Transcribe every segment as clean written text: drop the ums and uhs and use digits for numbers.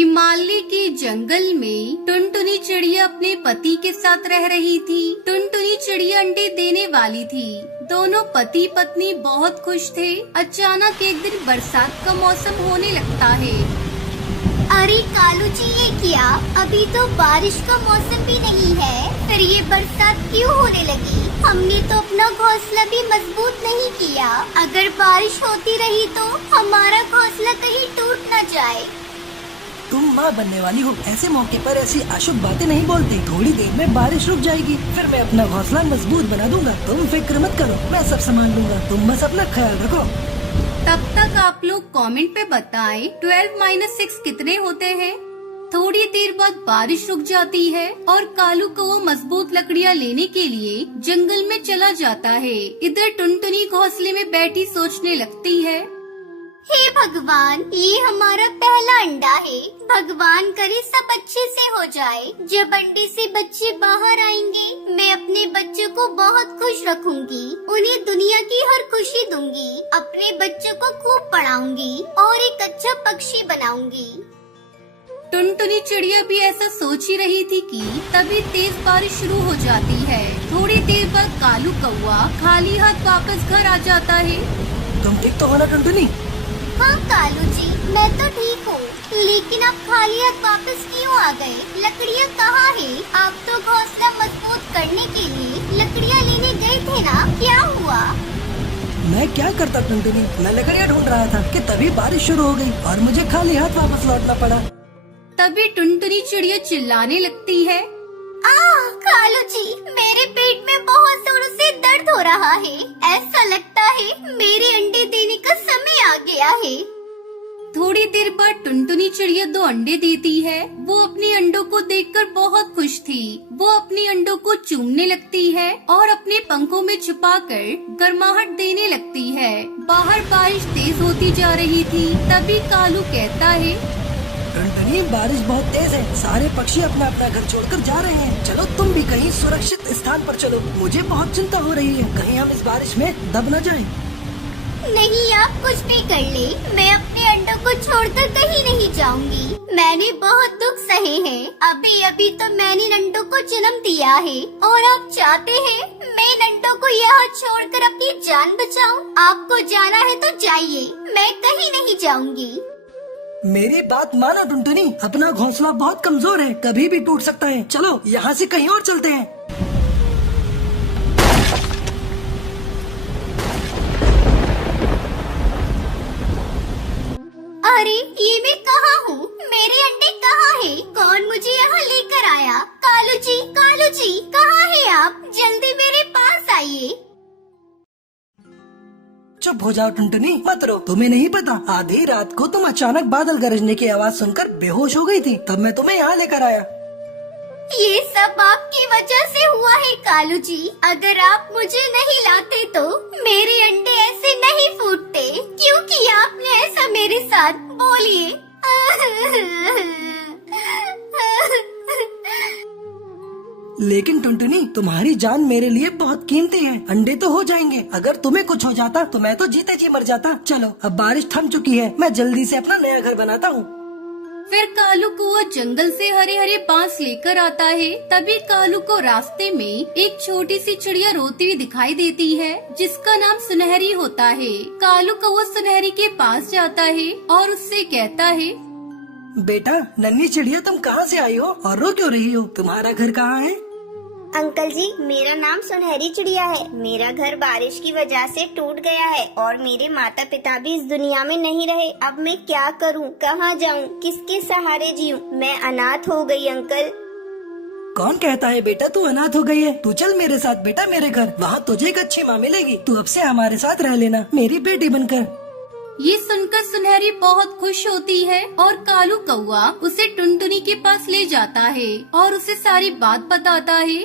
हिमालय के जंगल में टुनटुनी चिड़िया अपने पति के साथ रह रही थी। टुनटुनी चिड़िया अंडे देने वाली थी। दोनों पति पत्नी बहुत खुश थे। अचानक एक दिन बरसात का मौसम होने लगता है। अरे कालू जी, ये क्या? अभी तो बारिश का मौसम भी नहीं है, फिर ये बरसात क्यों होने लगी? हमने तो अपना घोंसला भी मजबूत नहीं किया। अगर बारिश होती रही तो हमारा घोंसला कहीं टूट न जाए। तुम माँ बनने वाली हो, ऐसे मौके पर ऐसी अशुभ बातें नहीं बोलते। थोड़ी देर में बारिश रुक जाएगी, फिर मैं अपना घोंसला मजबूत बना दूंगा। तुम फिक्र मत करो, मैं सब संभाल लूंगा। तुम बस अपना ख्याल रखो। तब तक आप लोग कमेंट पे बताएं 12 - 6 कितने होते हैं। थोड़ी देर बाद बारिश रुक जाती है और कालू कौवा मजबूत लकड़ियाँ लेने के लिए जंगल में चला जाता है। इधर टुनटुनी घोंसले में बैठी सोचने लगती है, हे भगवान, ये हमारा पहला अंडा है। भगवान करे सब अच्छे से हो जाए। जब अंडे से बच्चे बाहर आएंगे, मैं अपने बच्चों को बहुत खुश रखूंगी। उन्हें दुनिया की हर खुशी दूंगी। अपने बच्चों को खूब पढ़ाऊंगी और एक अच्छा पक्षी बनाऊंगी। टुनटुनी चिड़िया भी ऐसा सोच ही रही थी कि तभी तेज बारिश शुरू हो जाती है। थोड़ी देर बाद कालू कौवा खाली हाथ वापस घर आ जाता है। तुम ठीक तो हो ना टुनटुनी? हाँ कालू जी, मैं तो ठीक हूँ, लेकिन आप खाली हाथ वापस क्यों आ गए? लकड़ियाँ कहाँ है? आप तो घोंसला मजबूत करने के लिए लकड़ियाँ लेने गए थे ना, क्या हुआ? मैं क्या करता टुनटुनी, मैं लकड़ियाँ ढूंढ रहा था कि तभी बारिश शुरू हो गई और मुझे खाली हाथ वापस लौटना पड़ा। तभी टुनटुनी चिड़िया चिल्लाने लगती है, कालू जी, मेरे पेट में बहुत जोरों से दर्द हो रहा है। ऐसा लगता है मेरे अंडे देने का समय आ गया है। थोड़ी देर बाद टुनटुनी चिड़िया 2 अंडे देती है। वो अपने अंडों को देखकर बहुत खुश थी। वो अपने अंडों को चूमने लगती है और अपने पंखों में छुपाकर गर्माहट देने लगती है। बाहर बारिश तेज होती जा रही थी। तभी कालू कहता है, टुनटुनी, बारिश बहुत तेज है। सारे पक्षी अपना अपना घर छोड़कर जा रहे हैं। चलो तुम भी कहीं सुरक्षित स्थान पर चलो। मुझे बहुत चिंता हो रही है, कहीं हम इस बारिश में दब न जाएं। नहीं, आप कुछ भी कर ले, मैं अपने अंडों को छोड़कर कहीं नहीं जाऊंगी। मैंने बहुत दुख सहे हैं। अभी अभी तो मैंने इन अंडों को जन्म दिया है और आप चाहते हैं मैं इन अंडों को यहाँ छोड़कर अपनी जान बचाऊं? आपको जाना है तो जाइए, मैं कहीं नहीं जाऊंगी। मेरी बात मानो टुनटुनी, अपना घोंसला बहुत कमजोर है, कभी भी टूट सकता है। चलो यहाँ से कहीं और चलते हैं। अरे ये मैं कहाँ हूँ? मेरे अंडे कहाँ हैं? कौन मुझे यहाँ लेकर आया? कालू जी, कहाँ हैं आप? जल्दी मेरे पास आइए। चुप हो जाओ टुनटुनी, मत रो। तुम्हें नहीं पता, आधी रात को तुम अचानक बादल गरजने की आवाज सुनकर बेहोश हो गई थी, तब मैं तुम्हें यहाँ लेकर आया। ये सब आपकी वजह से हुआ है कालू जी। अगर आप मुझे नहीं लाते तो मेरे अंडे ऐसे नहीं फूटते। क्यों किया आपने ऐसा मेरे साथ? बोलिए। लेकिन टुनटुनी, तुम्हारी जान मेरे लिए बहुत कीमती है। अंडे तो हो जाएंगे, अगर तुम्हें कुछ हो जाता तो मैं तो जीते जी मर जाता। चलो अब बारिश थम चुकी है, मैं जल्दी से अपना नया घर बनाता हूँ। फिर कालू कौवा जंगल से हरे हरे बांस लेकर आता है। तभी कालू को रास्ते में एक छोटी सी चिड़िया रोती हुई दिखाई देती है, जिसका नाम सुनहरी होता है। कालू कौवा सुनहरी के पास जाता है और उससे कहता है, बेटा नन्ही चिड़िया, तुम कहाँ से आई हो और रो क्यों रही हो? तुम्हारा घर कहाँ है? अंकल जी, मेरा नाम सुनहरी चिड़िया है। मेरा घर बारिश की वजह से टूट गया है और मेरे माता पिता भी इस दुनिया में नहीं रहे। अब मैं क्या करूं? कहाँ जाऊं? किसके सहारे जीऊं? मैं अनाथ हो गई अंकल। कौन कहता है बेटा तू अनाथ हो गई है? तू चल मेरे साथ बेटा मेरे घर, वहाँ तुझे एक अच्छी माँ मिलेगी। तू अब से हमारे साथ रह लेना, मेरी बेटी बनकर। ये सुनकर सुनहरी बहुत खुश होती है और कालू कौवा उसे टुनटुनी के पास ले जाता है और उसे सारी बात बताता है।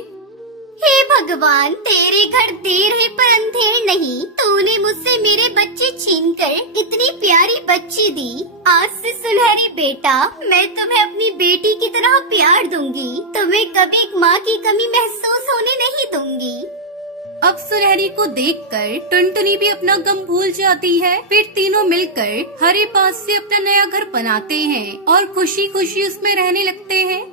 हे भगवान, तेरे घर देर है पर अंधेर नहीं। तूने मुझसे मेरे बच्चे छीनकर इतनी प्यारी बच्ची दी। आज से सुनहरी बेटा, मैं तुम्हें अपनी बेटी की तरह प्यार दूंगी। तुम्हें कभी माँ की कमी महसूस होने नहीं दूंगी। अब सुनहरी को देखकर टुनटुनी भी अपना गम भूल जाती है। फिर तीनों मिलकर हरे बांस से अपना नया घर बनाते हैं और खुशी खुशी उसमें रहने लगते हैं।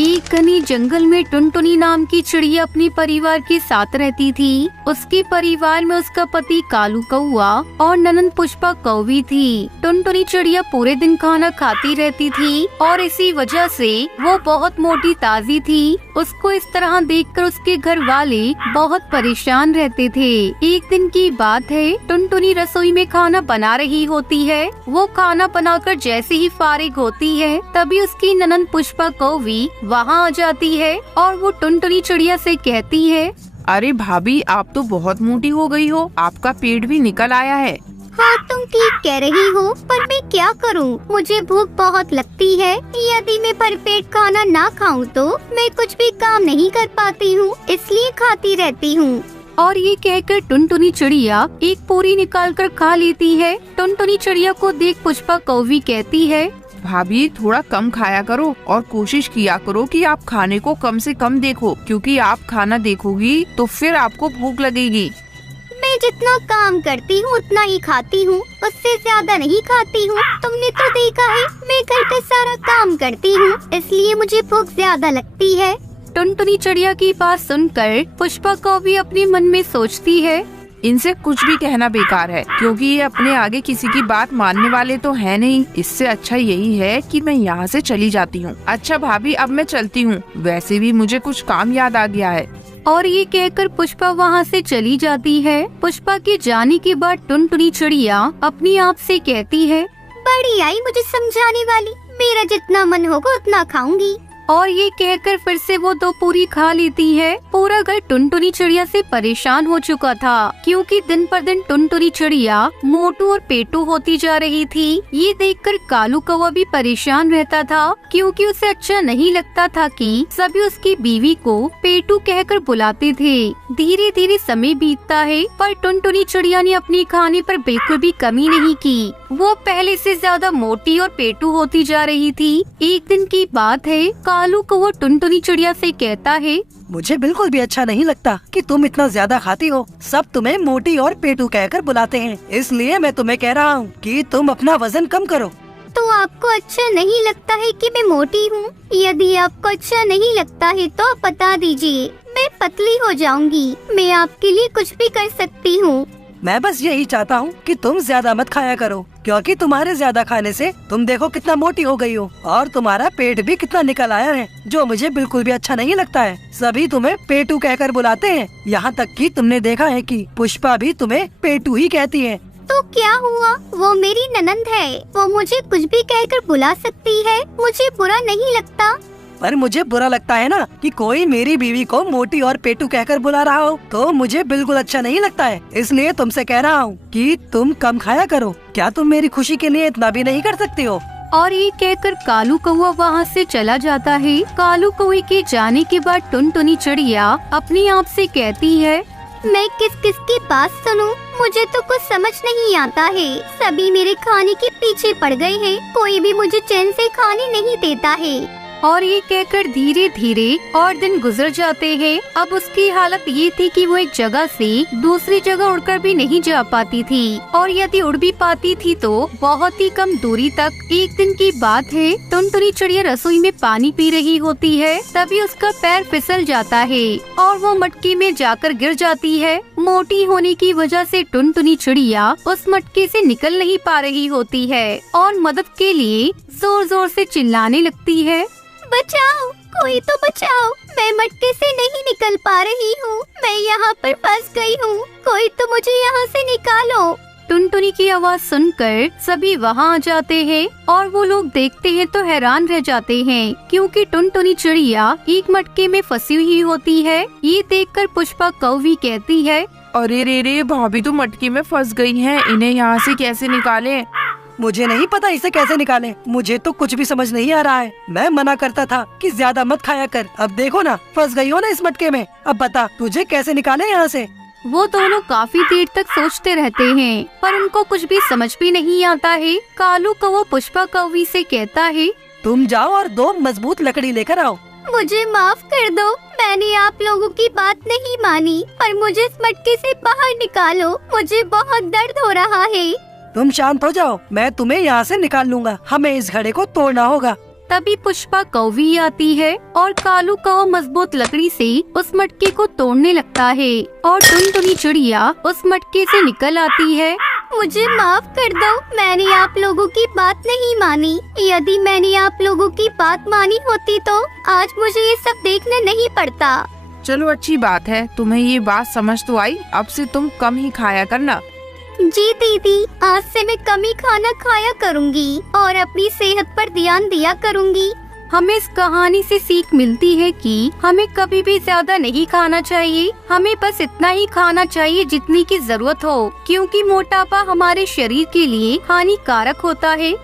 एक घने जंगल में टुनटुनी नाम की चिड़िया अपने परिवार के साथ रहती थी। उसके परिवार में उसका पति कालू कौआ और ननंद पुष्पा कौवी थी। टुनटुनी चिड़िया पूरे दिन खाना खाती रहती थी और इसी वजह से वो बहुत मोटी ताजी थी। उसको इस तरह देखकर उसके घर वाले बहुत परेशान रहते थे। एक दिन की बात है, टुनटुनी रसोई में खाना बना रही होती है। वो खाना बनाकर जैसे ही फारिग होती है, तभी उसकी ननंद पुष्पा कौवी वहाँ आ जाती है और वो टुनटुनी चिड़िया से कहती है, अरे भाभी, आप तो बहुत मोटी हो गई हो, आपका पेट भी निकल आया है। हाँ, तुम ठीक कह रही हो, पर मैं क्या करूँ, मुझे भूख बहुत लगती है। यदि मैं भरपेट खाना ना खाऊं तो मैं कुछ भी काम नहीं कर पाती हूँ, इसलिए खाती रहती हूँ। और ये कहकर टुनटुनी चिड़िया एक पूरी निकाल कर खा लेती है। टुनटुनी चिड़िया को देख पुष्पा कौवी कहती है, भाभी, थोड़ा कम खाया करो और कोशिश किया करो कि आप खाने को कम से कम देखो, क्योंकि आप खाना देखोगी तो फिर आपको भूख लगेगी। मैं जितना काम करती हूँ उतना ही खाती हूँ, उससे ज्यादा नहीं खाती हूँ। तुमने तो देखा है, मैं घर का सारा काम करती हूँ, इसलिए मुझे भूख ज्यादा लगती है। टुनटुनी चिड़िया की बात सुनकर पुष्पा कौवी अपने मन में सोचती है, इनसे कुछ भी कहना बेकार है, क्योंकि ये अपने आगे किसी की बात मानने वाले तो है नहीं। इससे अच्छा यही है कि मैं यहाँ से चली जाती हूँ। अच्छा भाभी, अब मैं चलती हूँ, वैसे भी मुझे कुछ काम याद आ गया है। और ये कहकर पुष्पा वहाँ से चली जाती है। पुष्पा के जाने के बाद टुनटुनी चिड़िया अपनी आप से कहती है, बड़ी आई मुझे समझाने वाली, मेरा जितना मन होगा उतना खाऊंगी। और ये कहकर फिर से वो 2 पूरी खा लेती है। पूरा घर टुनटुनी चिड़िया से परेशान हो चुका था, क्योंकि दिन पर दिन टुनटुनी चिड़िया मोटू और पेटू होती जा रही थी। ये देखकर कालू कौवा भी परेशान रहता था, क्योंकि उसे अच्छा नहीं लगता था कि सभी उसकी बीवी को पेटू कहकर बुलाते थे। धीरे धीरे समय बीतता है, पर टुनटुनी चिड़िया ने अपने खाने पर बिल्कुल भी कमी नहीं की। वो पहले से ज्यादा मोटी और पेटू होती जा रही थी। एक दिन की बात है, कालू कौवा टुनटुनी चिड़िया से कहता है, मुझे बिल्कुल भी अच्छा नहीं लगता कि तुम इतना ज्यादा खाती हो। सब तुम्हें मोटी और पेटू कहकर बुलाते हैं, इसलिए मैं तुम्हें कह रहा हूँ कि तुम अपना वजन कम करो। तो आपको अच्छा नहीं लगता है कि मैं मोटी हूँ? यदि आपको अच्छा नहीं लगता है तो आप बता दीजिए, मैं पतली हो जाऊंगी। मैं आपके लिए कुछ भी कर सकती हूँ। मैं बस यही चाहता हूँ कि तुम ज्यादा मत खाया करो, क्योंकि तुम्हारे ज्यादा खाने से तुम देखो कितना मोटी हो गई हो और तुम्हारा पेट भी कितना निकल आया है, जो मुझे बिल्कुल भी अच्छा नहीं लगता है। सभी तुम्हें पेटू कहकर बुलाते हैं, यहाँ तक कि तुमने देखा है कि पुष्पा भी तुम्हें पेटू ही कहती है। तो क्या हुआ, वो मेरी ननंद है, वो मुझे कुछ भी कहकर बुला सकती है, मुझे बुरा नहीं लगता। पर मुझे बुरा लगता है ना कि कोई मेरी बीवी को मोटी और पेटू कहकर बुला रहा हो, तो मुझे बिल्कुल अच्छा नहीं लगता है। इसलिए तुमसे कह रहा हूँ कि तुम कम खाया करो। क्या तुम मेरी खुशी के लिए इतना भी नहीं कर सकती हो? और ये कहकर कालू कौवा वहाँ से चला जाता है। कालू कौवे के जाने के बाद टुनटुनी चिड़िया अपने आप से कहती है, मैं किस किस के पास सुनूं? मुझे तो कुछ समझ नहीं आता है। सभी मेरे खाने के पीछे पड़ गए हैं, कोई भी मुझे चैन से खाने नहीं देता है। और ये कहकर धीरे धीरे और दिन गुजर जाते हैं। अब उसकी हालत ये थी कि वो एक जगह से दूसरी जगह उड़कर भी नहीं जा पाती थी, और यदि उड़ भी पाती थी तो बहुत ही कम दूरी तक। एक दिन की बात है, टुनटुनी चिड़िया रसोई में पानी पी रही होती है, तभी उसका पैर फिसल जाता है और वो मटके में जाकर गिर जाती है। मोटी होने की वजह से टुनटुनी चिड़िया उस मटके से निकल नहीं पा रही होती है और मदद के लिए जोर जोर से चिल्लाने लगती है, बचाओ, कोई तो बचाओ, मैं मटके से नहीं निकल पा रही हूँ, मैं यहाँ पर फंस गई हूँ, कोई तो मुझे यहाँ से निकालो। टुनटुनी की आवाज सुनकर सभी वहाँ आ जाते हैं और वो लोग देखते हैं तो हैरान रह जाते हैं, क्योंकि टुनटुनी चिड़िया एक मटके में फंसी हुई होती है। ये देखकर पुष्पा कौवी कहती है, अरे रे, भाभी तो मटके में फंस गई हैं, इन्हें यहाँ से कैसे निकालें? मुझे नहीं पता इसे कैसे निकालें, मुझे तो कुछ भी समझ नहीं आ रहा है। मैं मना करता था कि ज्यादा मत खाया कर, अब देखो ना, फंस गई हो ना इस मटके में। अब बता तुझे कैसे निकालें यहाँ से। वो दोनों काफी देर तक सोचते रहते हैं, पर उनको कुछ भी समझ भी नहीं आता है। कालू कौवा पुष्पा कौवी से कहता है, तुम जाओ और 2 मजबूत लकड़ी लेकर आओ, मुझे माफ कर दो, मैंने आप लोगों की बात नहीं मानी और मुझे इस मटके से बाहर निकालो, मुझे बहुत दर्द हो रहा है। तुम शांत हो जाओ, मैं तुम्हें यहाँ से निकाल लूंगा, हमें इस घड़े को तोड़ना होगा। तभी पुष्पा कौवी आती है और कालू कौवा मजबूत लकड़ी से उस मटके को तोड़ने लगता है और टुनटुनी चिड़िया उस मटके से निकल आती है। मुझे माफ कर दो, मैंने आप लोगों की बात नहीं मानी। यदि मैंने आप लोगों की बात मानी होती तो आज मुझे ये सब देखना नहीं पड़ता। चलो अच्छी बात है, तुम्हें ये बात समझ तो आई। अब से तुम कम ही खाया करना। जी दीदी, आज से मैं कम ही खाना खाया करूँगी और अपनी सेहत पर ध्यान दिया करूँगी। हमें इस कहानी से सीख मिलती है कि हमें कभी भी ज्यादा नहीं खाना चाहिए, हमें बस इतना ही खाना चाहिए जितनी की जरूरत हो, क्योंकि मोटापा हमारे शरीर के लिए हानिकारक होता है।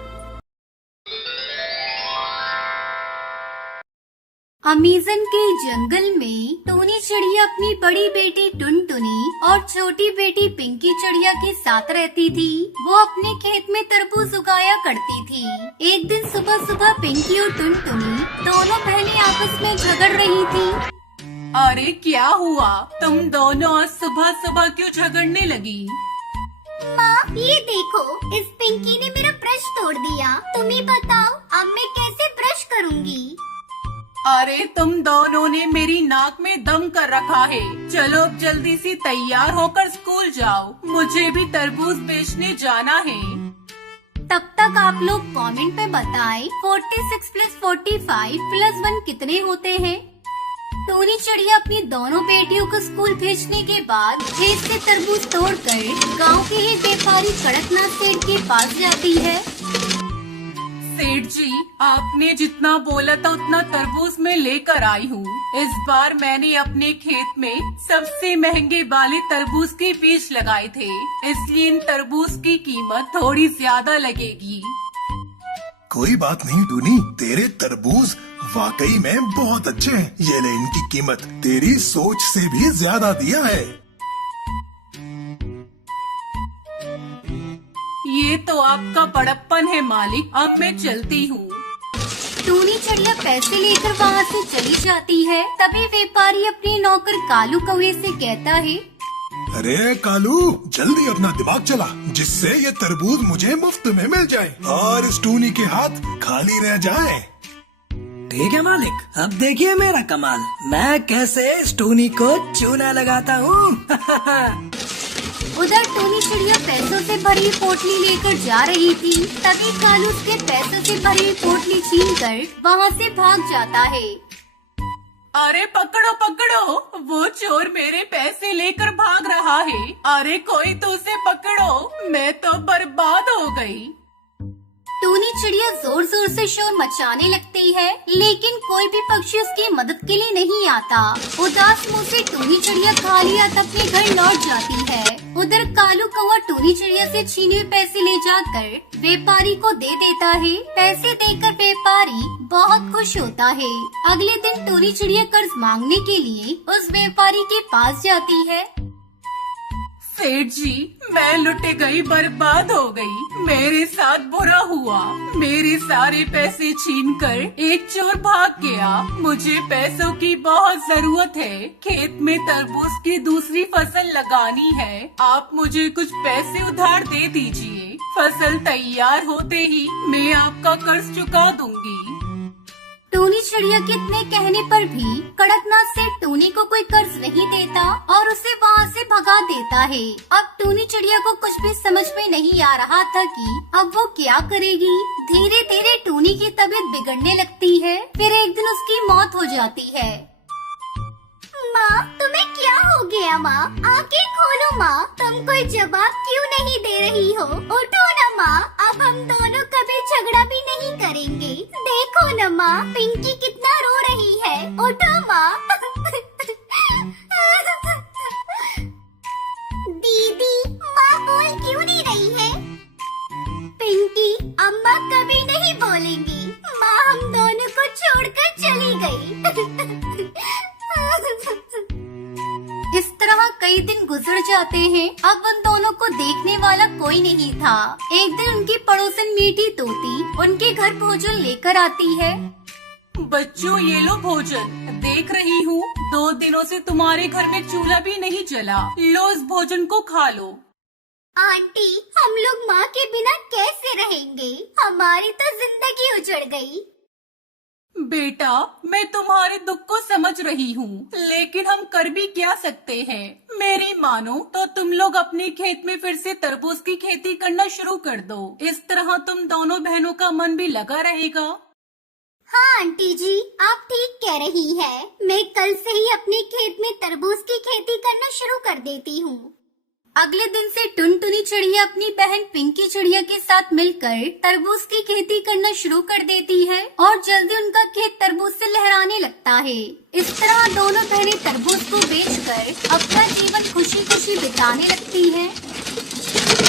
अमेज़न के जंगल में टूनी चिड़िया अपनी बड़ी बेटी टुनटुनी और छोटी बेटी पिंकी चिड़िया के साथ रहती थी। वो अपने खेत में तरबूज उगाया करती थी। एक दिन सुबह सुबह पिंकी और टुनटुनी दोनों बहनें आपस में झगड़ रही थी। अरे क्या हुआ, तुम दोनों आज सुबह सुबह क्यों झगड़ने लगी? माँ ये देखो, इस पिंकी ने मेरा ब्रश तोड़ दिया। तुम ही बताओ अब मैं कैसे ब्रश करूँगी? अरे तुम दोनों ने मेरी नाक में दम कर रखा है। चलो अब जल्दी से तैयार होकर स्कूल जाओ, मुझे भी तरबूज बेचने जाना है। तब तक आप लोग कमेंट में बताएं 46 + 45 + 1 कितने होते हैं। टूनी चिड़िया अपनी दोनों बेटियों को स्कूल भेजने के बाद खेत से तरबूज तोड़कर गांव के ही व्यापारी कड़कनाथ सेठ के पास जाती है। सेठ जी, आपने जितना बोला था उतना तरबूज मैं लेकर आई हूँ। इस बार मैंने अपने खेत में सबसे महंगे वाले तरबूज के बीज लगाए थे, इसलिए इन तरबूज की कीमत थोड़ी ज्यादा लगेगी। कोई बात नहीं टूनी, तेरे तरबूज वाकई में बहुत अच्छे हैं। ये ले इनकी कीमत, तेरी सोच से भी ज्यादा दिया है। ये तो आपका बड़प्पन है मालिक, अब मैं चलती हूँ। टूनी चिड़िया पैसे लेकर वहाँ से चली जाती है। तभी व्यापारी अपने नौकर कालू कौवे से कहता है, अरे कालू, जल्दी अपना दिमाग चला, जिससे ये तरबूज मुझे मुफ्त में मिल जाए और इस टूनी के हाथ खाली रह जाए। ठीक है मालिक, अब देखिए मेरा कमाल, मैं कैसे इस टूनी को चूना लगाता हूँ। उधर टूनी चिड़िया पैसों से भरी पोटली लेकर जा रही थी। तभी कालू उसके पैसों से भरी पोटली छीनकर वहाँ से भाग जाता है। अरे पकड़ो पकड़ो, वो चोर मेरे पैसे लेकर भाग रहा है। अरे कोई तो उसे पकड़ो, मैं तो बर्बाद हो गई। टूनी चिड़िया जोर जोर से शोर मचाने लगती है, लेकिन कोई भी पक्षी उसकी मदद के लिए नहीं आता। उदास मुंह से टूनी चिड़िया खाली हाथ अपने घर लौट जाती है। उधर कालू कौवा टूनी चिड़िया से छीने हुए पैसे ले जाकर व्यापारी को दे देता है। पैसे देकर व्यापारी बहुत खुश होता है। अगले दिन टूनी चिड़िया कर्ज मांगने के लिए उस व्यापारी के पास जाती है। सेठ जी, मैं लुटे गई, बर्बाद हो गई। मेरे साथ बुरा हुआ, मेरे सारे पैसे छीनकर एक चोर भाग गया। मुझे पैसों की बहुत जरूरत है, खेत में तरबूज की दूसरी फसल लगानी है। आप मुझे कुछ पैसे उधार दे दीजिए, फसल तैयार होते ही मैं आपका कर्ज चुका दूंगी। टूनी चिड़िया के इतने कहने पर भी कड़कनाथ सेठ टूनी को कोई कर्ज नहीं देता और उसे वहाँ से भगा देता है। अब टूनी चिड़िया को कुछ भी समझ में नहीं आ रहा था कि अब वो क्या करेगी। धीरे धीरे टूनी की तबीयत बिगड़ने लगती है। फिर एक दिन उसकी मौत हो जाती है। माँ, तुम्हें क्या हो गया माँ? आंखें खोलो माँ, तुम कोई जवाब क्यों नहीं दे रही हो? उठो न माँ, अब हम दोनों कभी झगड़ा भी नहीं करेंगे। देखो न माँ, पिंकी कितना रो रही है। उठो माँ। दीदी, माँ बोल क्यों नहीं रही है? पिंकी, अम्मा कभी नहीं बोलेंगी। माँ हम दोनों को छोड़कर चली गई। इस तरह कई दिन गुजर जाते हैं। अब उन दोनों को देखने वाला कोई नहीं था। एक दिन उनकी पड़ोसन मीठी तोती उनके घर भोजन लेकर आती है। बच्चों ये लो भोजन। देख रही हूँ 2 दिनों से तुम्हारे घर में चूल्हा भी नहीं जला। लो इस भोजन को खा लो। आंटी, हम लोग माँ के बिना कैसे रहेंगे? हमारी तो जिंदगी उजड़ गई। बेटा, मैं तुम्हारे दुख को समझ रही हूँ, लेकिन हम कर भी क्या सकते हैं। मेरी मानो तो तुम लोग अपने खेत में फिर से तरबूज की खेती करना शुरू कर दो। इस तरह तुम दोनों बहनों का मन भी लगा रहेगा। हाँ आंटी जी, आप ठीक कह रही है। मैं कल से ही अपने खेत में तरबूज की खेती करना शुरू कर देती हूँ। अगले दिन से टुनटुनी चिड़िया अपनी बहन पिंकी चिड़िया के साथ मिलकर तरबूज की खेती करना शुरू कर देती है और जल्दी उनका खेत तरबूज से लहराने लगता है। इस तरह दोनों बहनें तरबूज को बेचकर अपना जीवन खुशी खुशी बिताने लगती हैं।